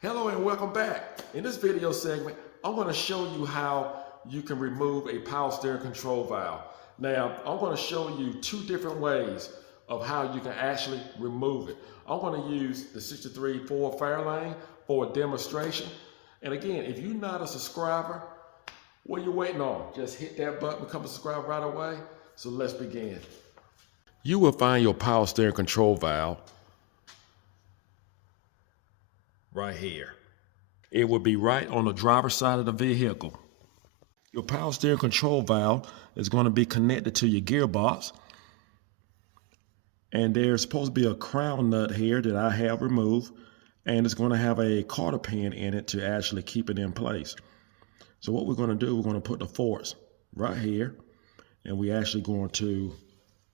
Hello and welcome back. In this video segment, I'm going to show you how you can remove a power steering control valve. Now, I'm going to show you two different ways of how you can actually remove it. I'm going to use the 63 Ford Fairlane for a demonstration. And again, if you're not a subscriber, what are you waiting on? Just hit that button, become a subscriber right away. So let's begin. You will find your power steering control valve right here. It will be right on the driver's side of the vehicle. Your power steering control valve is going to be connected to your gearbox. And there's supposed to be a crown nut here that I have removed. And it's going to have a cotter pin in it to actually keep it in place. So what we're going to do, we're going to put the force right here. And we're actually going to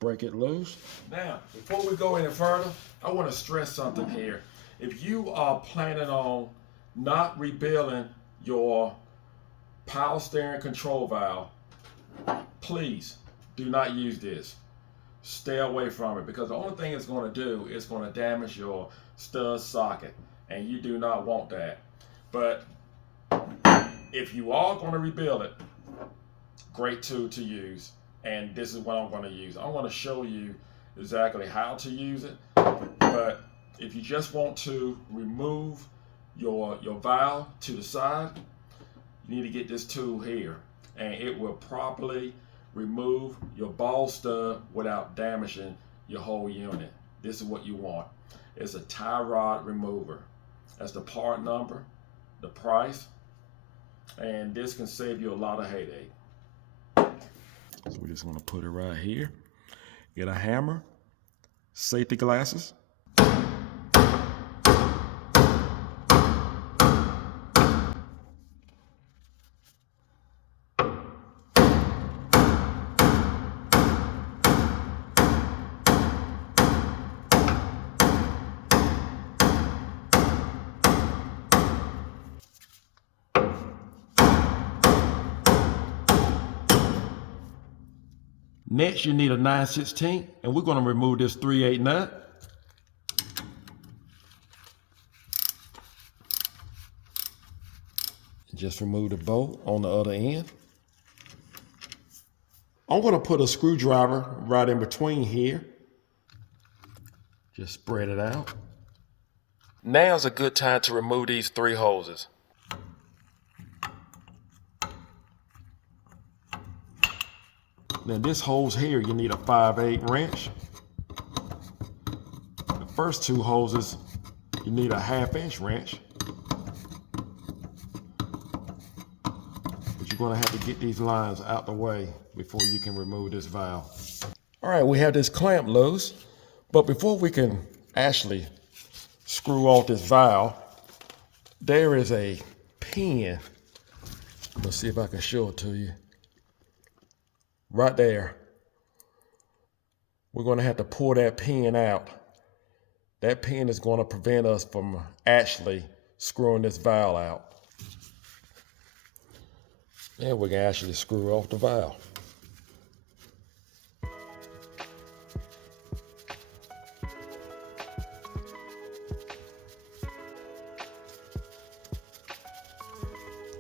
break it loose. Now, before we go any further, I want to stress something here. If you are planning on not rebuilding your power steering control valve, please do not use this. Stay away from it, because the only thing it's going to do is going to damage your stud socket, and you do not want that. But if you are going to rebuild it, great tool to use, and this is what I'm going to use. I'm going to show you exactly how to use it, but if you just want to remove your valve to the side, you need to get this tool here, and it will properly remove your ball stud without damaging your whole unit. This is what you want. It's a tie rod remover. That's the part number, the price, and this can save you a lot of headache. So we're just going to put it right here. Get a hammer, safety glasses. Next, you need a 9/16, and we're going to remove this 3/8 nut. Just remove the bolt on the other end. I'm going to put a screwdriver right in between here. Just spread it out. Now's a good time to remove these 3 hoses. Now this hose here, you need a 5/8 wrench. The first 2 hoses, you need a 1/2-inch wrench. But you're gonna have to get these lines out the way before you can remove this valve. All right, we have this clamp loose, but before we can actually screw off this valve, there is a pin. Let's see if I can show it to you. Right there. We're going to have to pull that pin out. That pin is going to prevent us from actually screwing this valve out. And we can actually screw off the valve.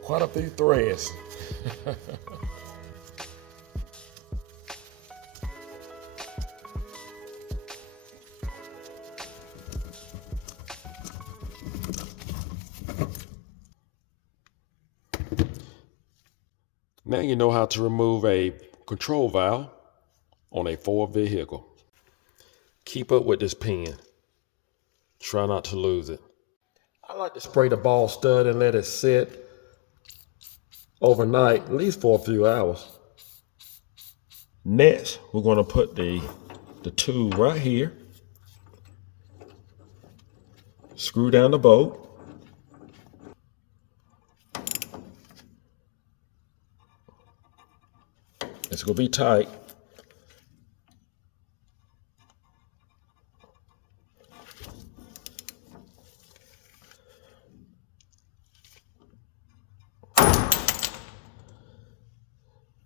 Quite a few threads. Now you know how to remove a control valve on a Ford vehicle. Keep up with this pin. Try not to lose it. I like to spray the ball stud and let it sit overnight, at least for a few hours. Next, we're going to put the tool right here. Screw down the bolt. It's going to be tight.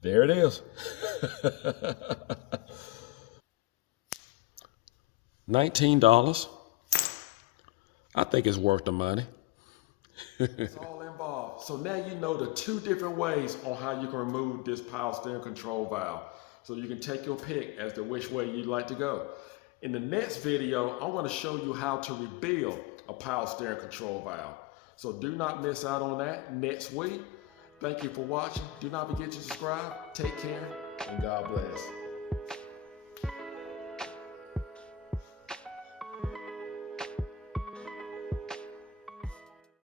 There it is. $19. I think it's worth the money. It's all involved. So now you know the 2 different ways on how you can remove this power steering control valve. So you can take your pick as to which way you'd like to go. In the next video, I'm going to show you how to rebuild a power steering control valve. So do not miss out on that next week. Thank you for watching. Do not forget to subscribe. Take care and God bless.